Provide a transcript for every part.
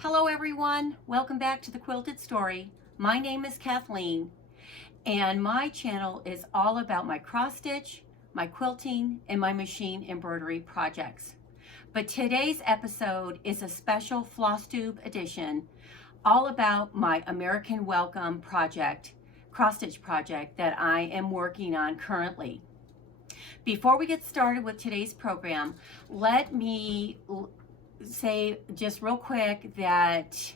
Hello everyone, welcome back to the Quilted Story. My name is Kathleen and my channel is all about my cross stitch, my quilting, and my machine embroidery projects. But today's episode is a special Flosstube edition all about my American Welcome project, cross stitch project that I am working on currently. Before we get started with today's program, let me say just real quick that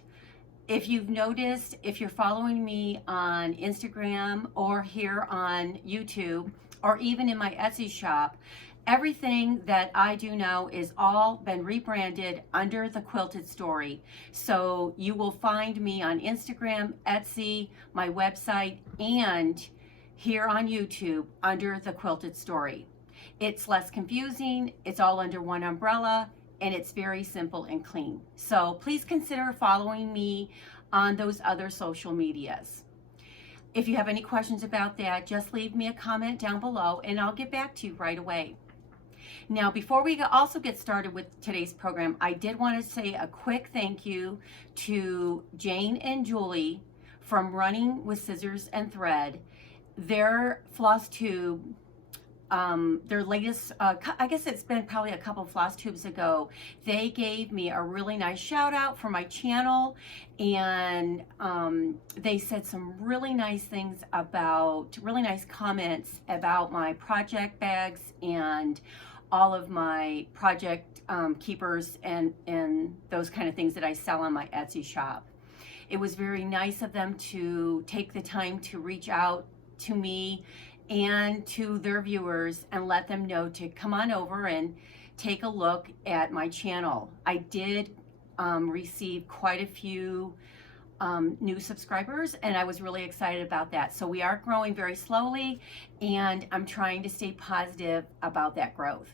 if you've noticed, if you're following me on Instagram or here on YouTube or even in my Etsy shop, everything that I do now is all been rebranded under the Quilted Story. So you will find me on Instagram, Etsy, my website, and here on YouTube under the Quilted Story. It's less confusing, it's all under one umbrella, and it's very simple and clean. So please consider following me on those other social medias. If you have any questions about that, just leave me a comment down below and I'll get back to you right away. Now, before we also get started with today's program, I did want to say a quick thank you to Jane and Julie from Running with Scissors and Thread. Their Flosstube, their latest, I guess it's been probably a couple Flosstubes ago, they gave me a really nice shout out for my channel, and they said some really nice things about, really nice comments about my project bags and all of my project keepers and those kind of things that I sell on my Etsy shop. It was very nice of them to take the time to reach out to me and to their viewers and let them know to come on over and take a look at my channel. I did receive quite a few new subscribers, and I was really excited about that. So we are growing very slowly, and I'm trying to stay positive about that growth.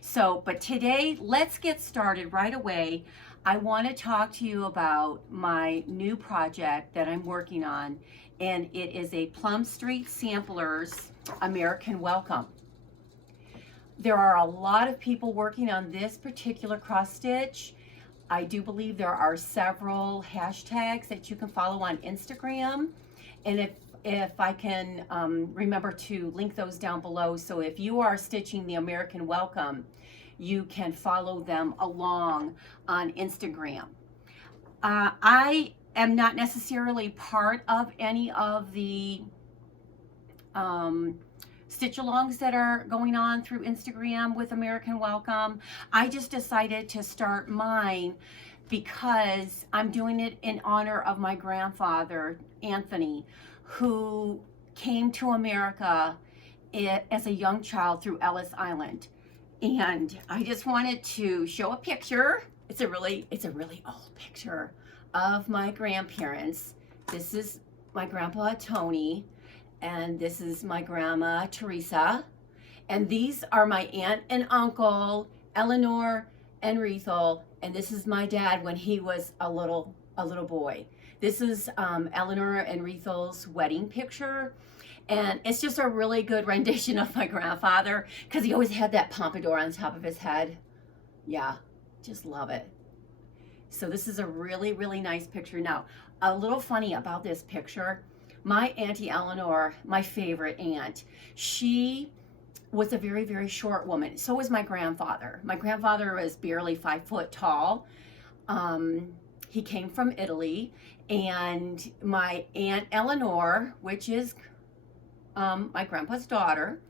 So, but today, let's get started right away. I want to talk to you about my new project that I'm working on, and it is a Plum Street Samplers American Welcome. There are a lot of people working on this particular cross stitch. I do believe there are several hashtags that you can follow on Instagram, and if I can remember to link those down below, so if you are stitching the American Welcome, you can follow them along on Instagram. I am not necessarily part of any of the stitch alongs that are going on through Instagram with American Welcome. I just decided to start mine because I'm doing it in honor of my grandfather, Anthony, who came to America as a young child through Ellis Island. And I just wanted to show a picture. It's a really old picture of my grandparents. This is my grandpa Tony, and this is my grandma Teresa, and these are my aunt and uncle Eleanor and Rethel, and this is my dad when he was a little boy. This is Eleanor and Rethel's wedding picture, and it's just a really good rendition of my grandfather because he always had that pompadour on top of his head. Yeah, just love it. So this is a really, really nice picture. Now, a little funny about this picture, my Auntie Eleanor, my favorite aunt, she was a very, very short woman. So was my grandfather. My grandfather was barely 5 foot tall. He came from Italy, and my Aunt Eleanor, which is my grandpa's daughter,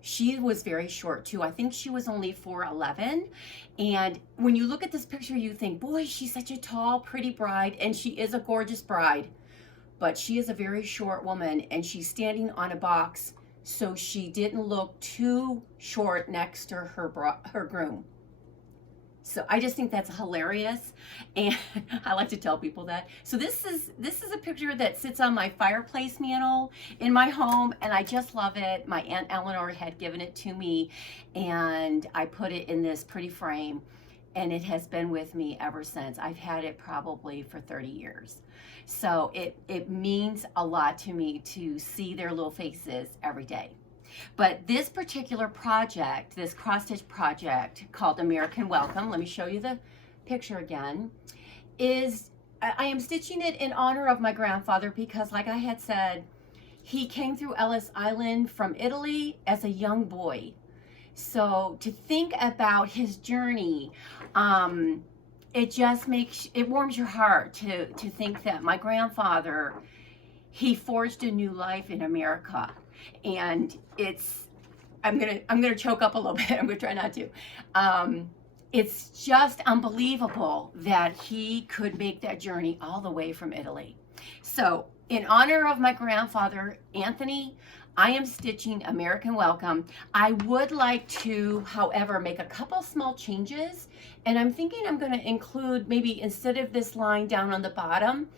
she was very short too. I think she was only 4'11". And when you look at this picture, you think, boy, she's such a tall, pretty bride, and she is a gorgeous bride. But she is a very short woman, and she's standing on a box, so she didn't look too short next to her groom. So I just think that's hilarious, and I like to tell people that. So this is a picture that sits on my fireplace mantle in my home, and I just love it. My Aunt Eleanor had given it to me, and I put it in this pretty frame, and it has been with me ever since. I've had it probably for 30 years. So it means a lot to me to see their little faces every day. But this particular project, this cross stitch project called American Welcome, let me show you the picture again. I am stitching it in honor of my grandfather because, like I had said, he came through Ellis Island from Italy as a young boy. So to think about his journey, it just it warms your heart to think that my grandfather, he forged a new life in America. And I'm gonna choke up a little bit. I'm gonna try not to. It's just unbelievable that he could make that journey all the way from Italy. So in honor of my grandfather, Anthony, I am stitching American Welcome. I would like to, however, make a couple small changes, and I'm thinking I'm going to include, maybe instead of this line down on the bottom,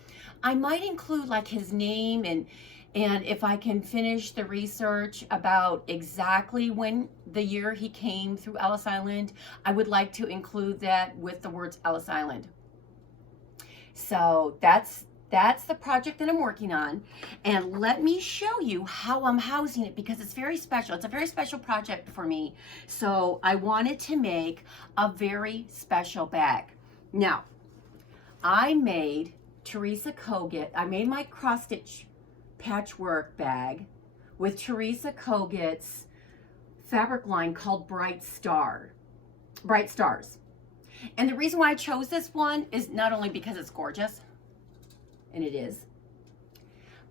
I might include like his name, and if I can finish the research about exactly when the year he came through Ellis Island, I would like to include that with the words Ellis Island. So that's the project that I'm working on, and let me show you how I'm housing it because it's very special. It's a very special project for me, so I wanted to make a very special bag. Now, I made I made my cross stitch patchwork bag with Teresa Kogut's fabric line called Bright Stars. And the reason why I chose this one is not only because it's gorgeous, and it is,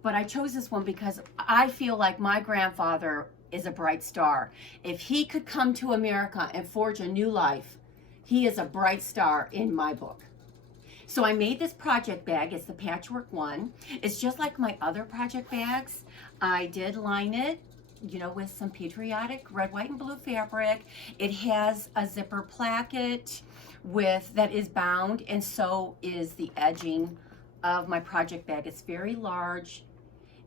but I chose this one because I feel like my grandfather is a bright star. If he could come to America and forge a new life, he is a bright star in my book. So I made this project bag. It's the patchwork one. It's just like my other project bags. I did line it, you know, with some patriotic red, white, and blue fabric. It has a zipper placket that is bound, and so is the edging of my project bag. It's very large,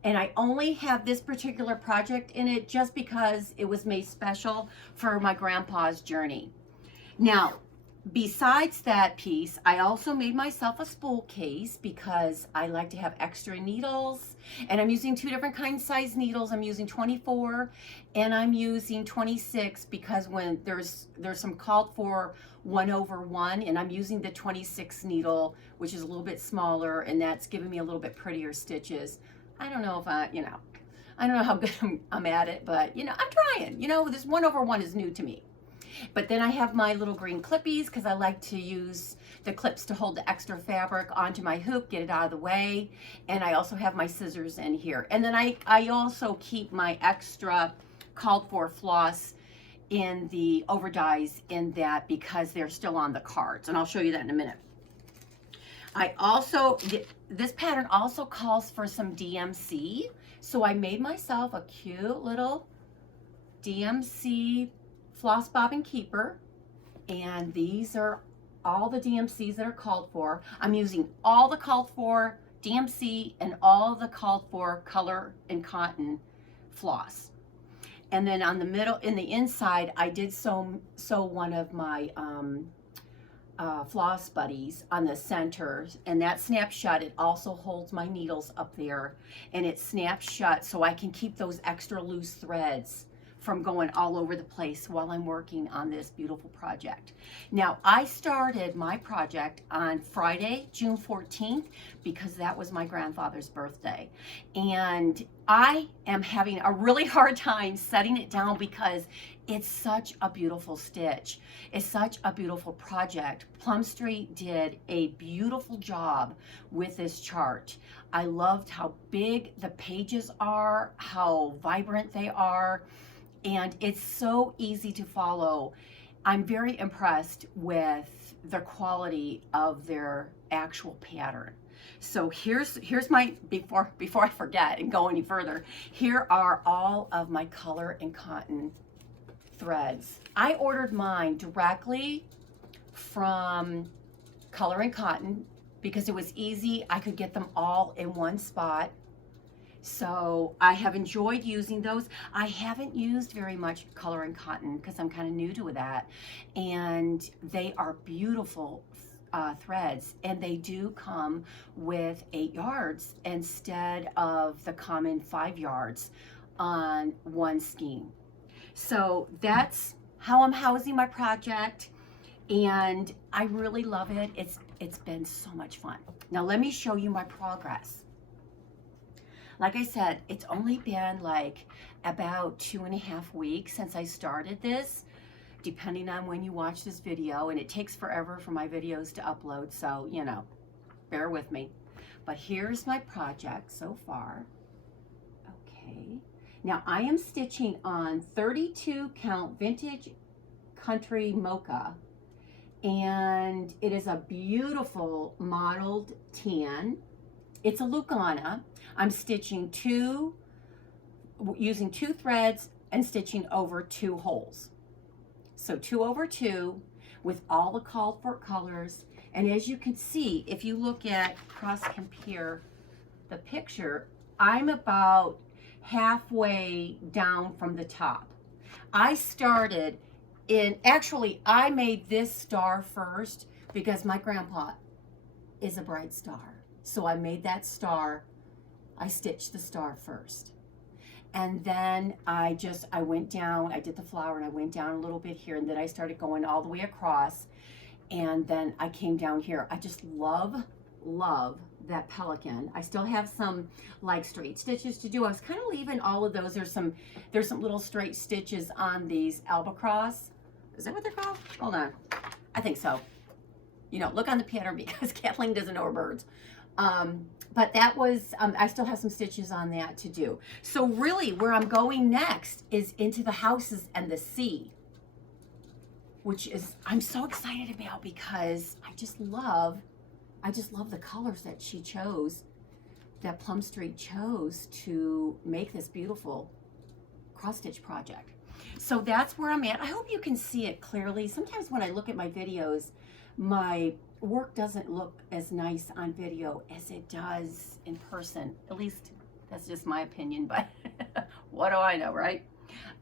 and I only have this particular project in it just because it was made special for my grandpa's journey. Now, besides that piece, I also made myself a spool case because I like to have extra needles, and I'm using two different size needles. I'm using 24 and I'm using 26 because when there's some called for 1/1, and I'm using the 26 needle, which is a little bit smaller, and that's giving me a little bit prettier stitches. I don't know if I don't know how good I'm at it, but I'm trying. This 1/1 is new to me. But then I have my little green clippies because I like to use the clips to hold the extra fabric onto my hoop, get it out of the way. And I also have my scissors in here. And then I also keep my extra called for floss in the overdyes in that because they're still on the cards. And I'll show you that in a minute. This pattern also calls for some DMC. So I made myself a cute little DMC floss bobbin keeper, and these are all the DMCs that are called for. I'm using all the called for DMC and all the called for color and cotton floss. And then on the middle, in the inside, I did sew one of my floss buddies on the center, and that snaps shut. It also holds my needles up there, and it snaps shut so I can keep those extra loose threads from going all over the place while I'm working on this beautiful project. Now, I started my project on Friday, June 14th, because that was my grandfather's birthday. And I am having a really hard time setting it down because it's such a beautiful stitch. It's such a beautiful project. Plum Street did a beautiful job with this chart. I loved how big the pages are, how vibrant they are, and it's so easy to follow. I'm very impressed with the quality of their actual pattern. So here's my, before I forget and go any further, here are all of my color and cotton threads. I ordered mine directly from Color and Cotton because it was easy. I could get them all in one spot. So I have enjoyed using those. I haven't used very much Color and Cotton because I'm kind of new to that. And they are beautiful threads, and they do come with 8 yards instead of the common 5 yards on one skein. So that's how I'm housing my project. and I really love it. It's been so much fun. Now let me show you my progress. Like I said, it's only been like about 2.5 weeks since I started this, depending on when you watch this video, and it takes forever for my videos to upload, so you know, bear with me. But here's my project so far. Okay, now I am stitching on 32 count vintage country mocha, and it is a beautiful mottled tan. It's a Lugana. I'm stitching using 2 threads and stitching over 2 holes. So 2 over 2 with all the called for colors. And as you can see, if you look at cross compare the picture, I'm about halfway down from the top. I started actually I made this star first because my grandpa is a bright star. So I made that star, I stitched the star first. And then I went down, I did the flower and I went down a little bit here, and then I started going all the way across, and then I came down here. I just love that pelican. I still have some like straight stitches to do. I was kind of leaving all of those. There's some little straight stitches on these albatross. Is that what they're called? Hold on. I think so. You know, look on the pattern because Kathleen doesn't know her birds. But that was, I still have some stitches on that to do. So really where I'm going next is into the houses and the sea, which is, I'm so excited about because I just love the colors that she chose, that Plum Street chose to make this beautiful cross stitch project. So that's where I'm at. I hope you can see it clearly. Sometimes when I look at my videos, my work doesn't look as nice on video as it does in person. At least that's just my opinion, but what do I know, right?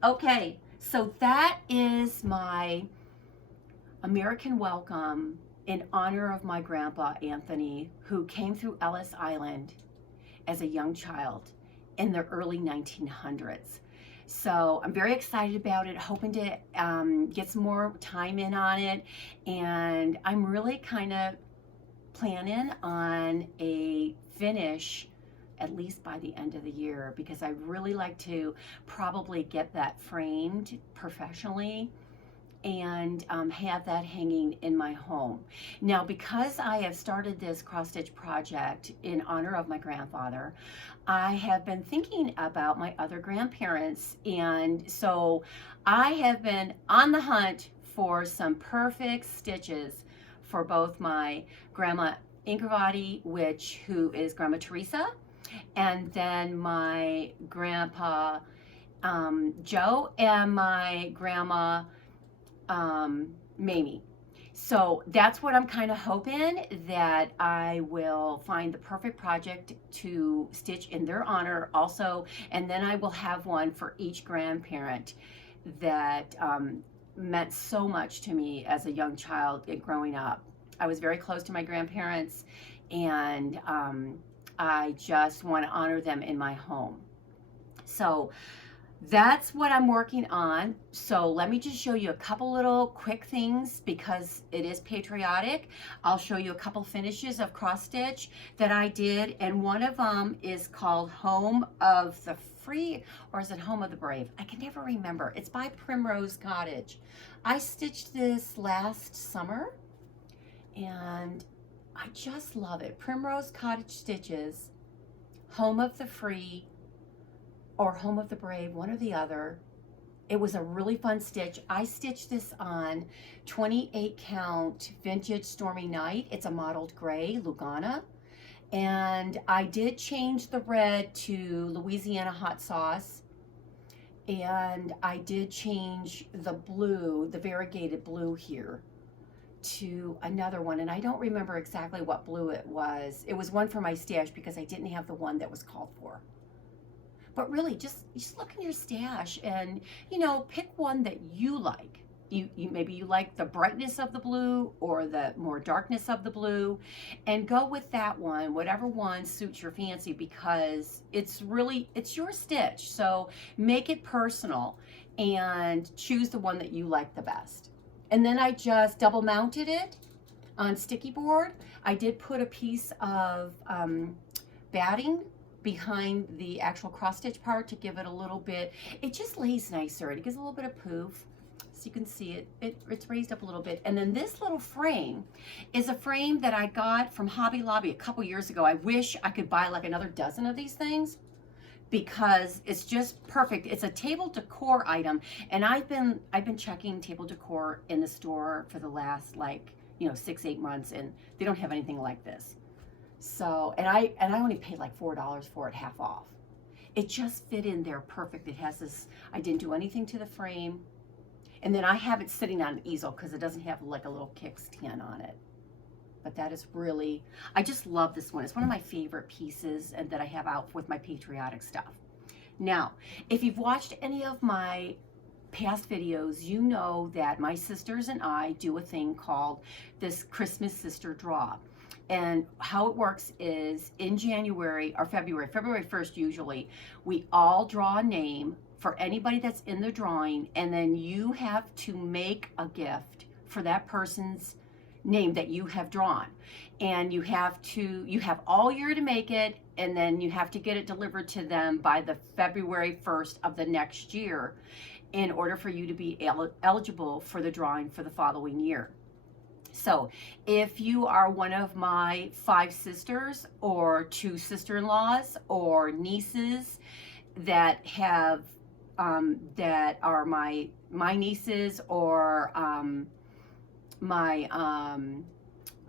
Okay, so that is my American welcome in honor of my grandpa, Anthony, who came through Ellis Island as a young child in the early 1900s. So I'm very excited about it, hoping to get some more time in on it. And I'm really kind of planning on a finish at least by the end of the year, because I really like to probably get that framed professionally and have that hanging in my home. Now, because I have started this cross-stitch project in honor of my grandfather, I have been thinking about my other grandparents, and so I have been on the hunt for some perfect stitches for both my grandma Ingervati, who is Grandma Teresa, and then my grandpa Joe and my grandma Mamie. So that's what I'm kind of hoping, that I will find the perfect project to stitch in their honor also, and then I will have one for each grandparent that meant so much to me as a young child growing up. I was very close to my grandparents, and I just want to honor them in my home. So that's what I'm working on. So let me just show you a couple little quick things because it is patriotic. I'll show you a couple finishes of cross stitch that I did, and one of them is called Home of the Free, or is it Home of the Brave? I can never remember. It's by Primrose Cottage. I stitched this last summer and I just love it. Primrose Cottage Stitches, Home of the Free, or Home of the Brave, one or the other. It was a really fun stitch. I stitched this on 28 count vintage Stormy Night. It's a mottled gray Lugana. And I did change the red to Louisiana hot sauce. And I did change the blue, the variegated blue here, to another one. And I don't remember exactly what blue it was. It was one for my stash because I didn't have the one that was called for. But really, just look in your stash and, you know, pick one that you like. Maybe you like the brightness of the blue or the more darkness of the blue, and go with that one, whatever one suits your fancy, because it's your stitch. So make it personal and choose the one that you like the best. And then I just double mounted it on sticky board. I did put a piece of batting behind the actual cross stitch part to give it a little bit, it just lays nicer. It gives a little bit of poof. So you can see it's raised up a little bit. And then this little frame is a frame that I got from Hobby Lobby a couple years ago. I wish I could buy like another dozen of these things because it's just perfect. It's a table decor item, and I've been checking table decor in the store for the last, like, you know, 6-8 months, and they don't have anything like this. So, and I only paid like $4 for it, half off. It just fit in there perfect. It has this, I didn't do anything to the frame. And then I have it sitting on an easel because it doesn't have like a little kickstand on it. But that is really, I just love this one. It's one of my favorite pieces and that I have out with my patriotic stuff. Now, if you've watched any of my past videos, you know that my sisters and I do a thing called this Christmas Sister Draw. And how it works is in January or February 1st usually, we all draw a name for anybody that's in the drawing, and then you have to make a gift for that person's name that you have drawn. And you have all year to make it, and then you have to get it delivered to them by the February 1st of the next year in order for you to be eligible for the drawing for the following year. So if you are one of my 5 sisters or 2 sister-in-laws or nieces that have that are my nieces, or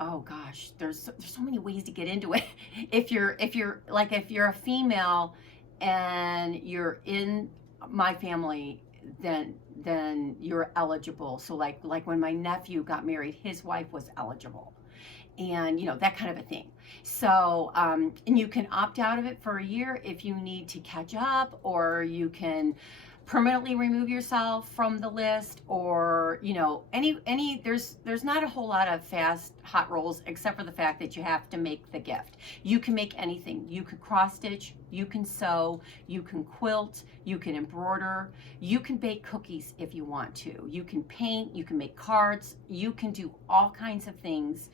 oh gosh, there's so many ways to get into it. if you're a female and you're in my family, then you're eligible. So like when my nephew got married, his wife was eligible, and you know, that kind of a thing. So and you can opt out of it for a year if you need to catch up, or you can permanently remove yourself from the list, or you know, there's not a whole lot of fast hot rolls except for the fact that you have to make the gift. You can make anything. You can cross stitch, you can sew, you can quilt, you can embroider, you can bake cookies if you want to, you can paint, you can make cards, you can do all kinds of things.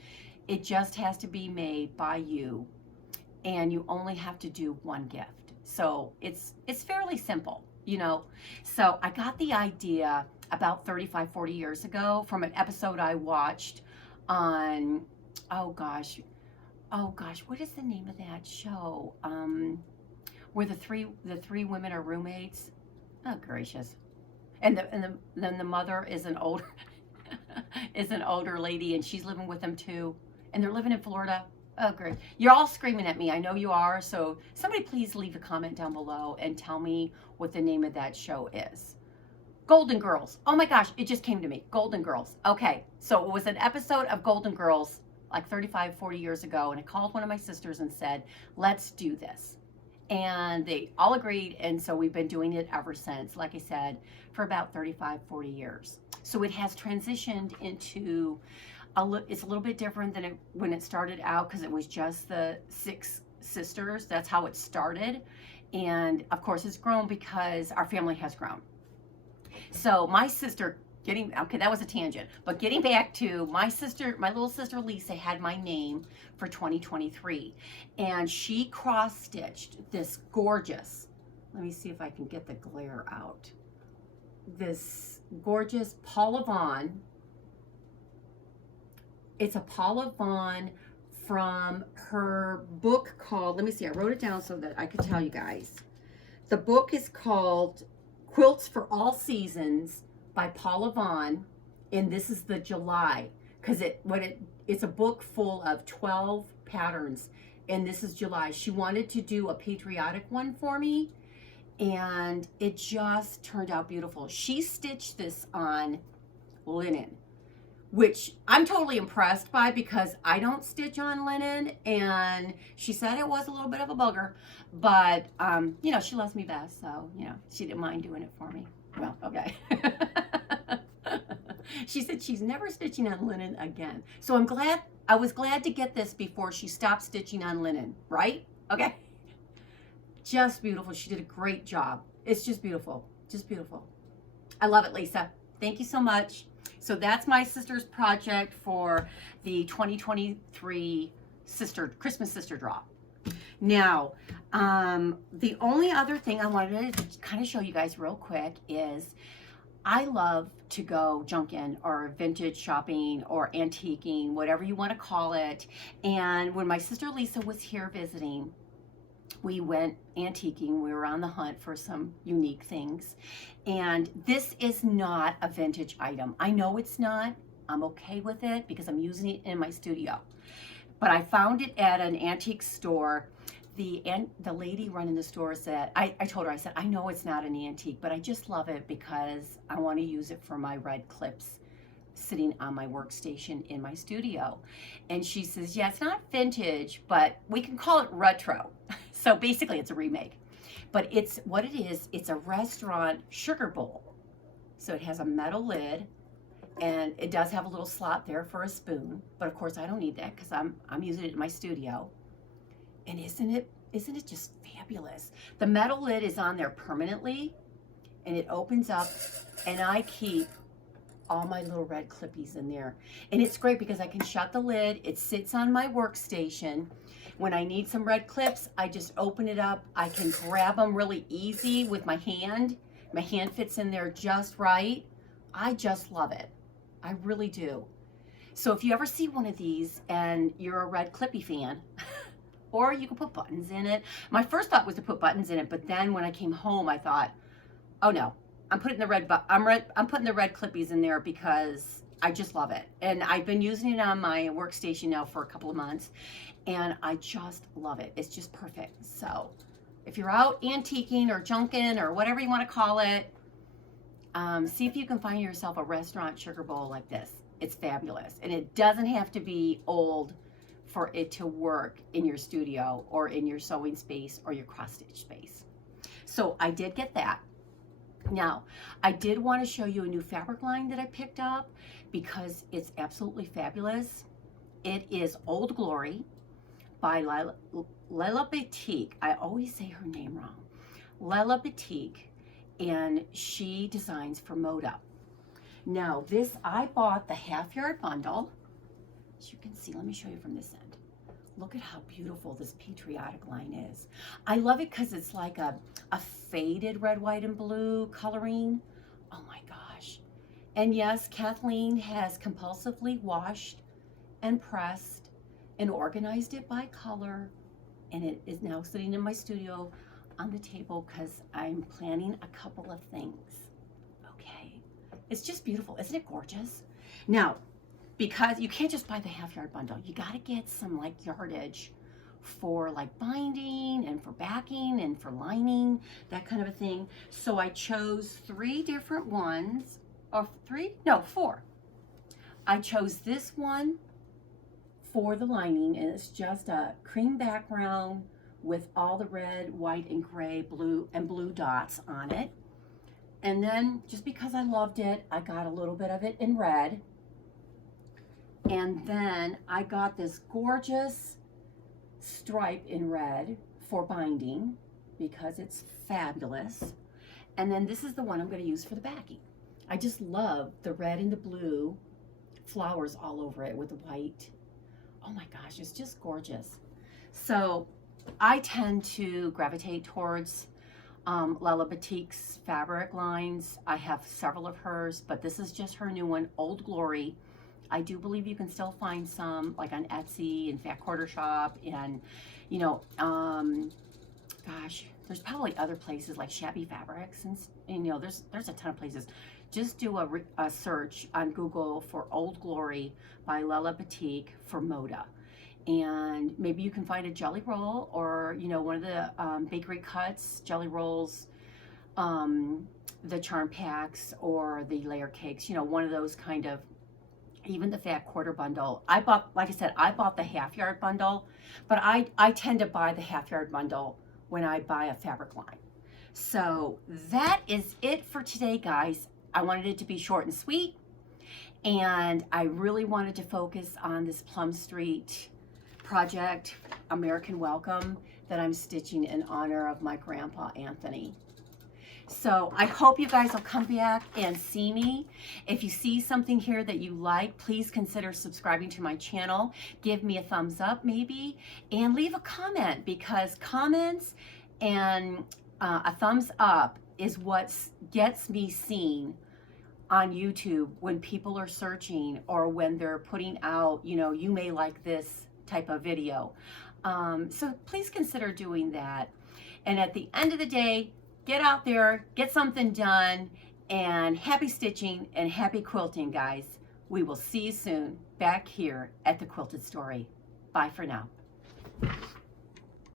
It just has to be made by you, and you only have to do one gift. So it's fairly simple, you know. So I got the idea about 35-40 years ago from an episode I watched on, oh gosh, what is the name of that show? Where the three women are roommates. Oh gracious. And then the mother is an older lady, and she's living with them too. And they're living in Florida. Oh, great. You're all screaming at me. I know you are. So somebody please leave a comment down below and tell me what the name of that show is. Golden Girls. Oh my gosh, it just came to me. Golden Girls. Okay, so it was an episode of Golden Girls like 35-40 years ago, and I called one of my sisters and said, let's do this. And they all agreed, and so we've been doing it ever since, like I said, for about 35-40 years. So it has transitioned into it's a little bit different than when it started out, because it was just the 6 sisters. That's how it started. And of course it's grown because our family has grown. So my sister, okay, that was a tangent, but getting back to my little sister Lisa had my name for 2023, and she cross-stitched this gorgeous, let me see if I can get the glare out, this gorgeous Paula Vaughn. It's a Paula Vaughn from her book called, let me see, I wrote it down so that I could tell you guys. The book is called Quilts for All Seasons by Paula Vaughn, and this is the July, because it's a book full of 12 patterns, and this is July. She wanted to do a patriotic one for me, and it just turned out beautiful. She stitched this on linen, which I'm totally impressed by because I don't stitch on linen, and she said it was a little bit of a bugger, but you know, she loves me best, so you know, she didn't mind doing it for me. Well, okay. She said she's never stitching on linen again, so I was glad to get this before she stopped stitching on linen, right? Okay. Just beautiful. She did a great job. It's just beautiful, just beautiful. I love it, Lisa. Thank you so much. So that's my sister's project for the 2023 Christmas sister draw. Now, the only other thing I wanted to kind of show you guys real quick is I love to go junking or vintage shopping or antiquing, whatever you want to call it. And when my sister Lisa was here visiting, we went antiquing. We were on the hunt for some unique things. And this is not a vintage item. I know it's not. I'm okay with it because I'm using it in my studio. But I found it at an antique store. The lady running the store said, I told her, I said, I know it's not an antique, but I just love it because I want to use it for my red clips sitting on my workstation in my studio. And she says, yeah, it's not vintage, but we can call it retro. So basically it's a remake. But it's what it is, it's a restaurant sugar bowl. So it has a metal lid and it does have a little slot there for a spoon. But of course I don't need that because I'm using it in my studio. And isn't it just fabulous? The metal lid is on there permanently and it opens up and I keep all my little red clippies in there. And it's great because I can shut the lid. It sits on my workstation. When I need some red clips, I just open it up. I can grab them really easy with my hand. My hand fits in there just right. I just love it. I really do. So if you ever see one of these and you're a red clippy fan, or you can put buttons in it. My first thought was to put buttons in it, but then when I came home, I thought, oh no, I'm putting the red clippies in there because I just love it. And I've been using it on my workstation now for a couple of months, and I just love it. It's just perfect. So if you're out antiquing or junking or whatever you want to call it, see if you can find yourself a restaurant sugar bowl like this. It's fabulous, and it doesn't have to be old for it to work in your studio or in your sewing space or your cross stitch space. So I did get that. Now, I did want to show you a new fabric line that I picked up because it's absolutely fabulous. It is Old Glory by Lella Batik. I always say her name wrong. Lella Batik, and she designs for Moda. Now this, I bought the half-yard bundle. As you can see, let me show you from this end. Look at how beautiful this patriotic line is. I love it because it's like a faded red, white, and blue coloring. Oh my gosh. And yes, Kathleen has compulsively washed and pressed and organized it by color. And it is now sitting in my studio on the table because I'm planning a couple of things. Okay. It's just beautiful. Isn't it gorgeous? Now, because you can't just buy the half-yard bundle. You got to get some like yardage for like binding and for backing and for lining, that kind of a thing. So I chose 3 different ones, or 3? No, 4. I chose this one for the lining, and it's just a cream background with all the red, white, and gray, blue dots on it. And then just because I loved it, I got a little bit of it in red. And then I got this gorgeous stripe in red for binding because it's fabulous. And then this is the one I'm going to use for the backing. I just love the red and the blue flowers all over it with the white. Oh my gosh, it's just gorgeous. So I tend to gravitate towards Lella Batik's fabric lines. I have several of hers, but this is just her new one, Old Glory. I do believe you can still find some like on Etsy and Fat Quarter Shop, and you know, gosh, there's probably other places like Shabby Fabrics, and you know, there's a ton of places. Just do a search on Google for Old Glory by Lella Batik for Moda, and maybe you can find a jelly roll, or you know, one of the bakery cuts jelly rolls, the charm packs or the layer cakes, you know, one of those kind of. Even the Fat Quarter bundle. I bought, like I said, I bought the half-yard bundle, but I tend to buy the half-yard bundle when I buy a fabric line. So that is it for today, guys. I wanted it to be short and sweet, and I really wanted to focus on this Plum Street project, American Welcome, that I'm stitching in honor of my grandpa, Anthony. So I hope you guys will come back and see me. If you see something here that you like, please consider subscribing to my channel. Give me a thumbs up maybe, and leave a comment, because comments and a thumbs up is what gets me seen on YouTube when people are searching, or when they're putting out, you may like this type of video. So please consider doing that. And at the end of the day, get out there, get something done, and happy stitching and happy quilting, guys. We will see you soon back here at the Quilted Story. Bye for now.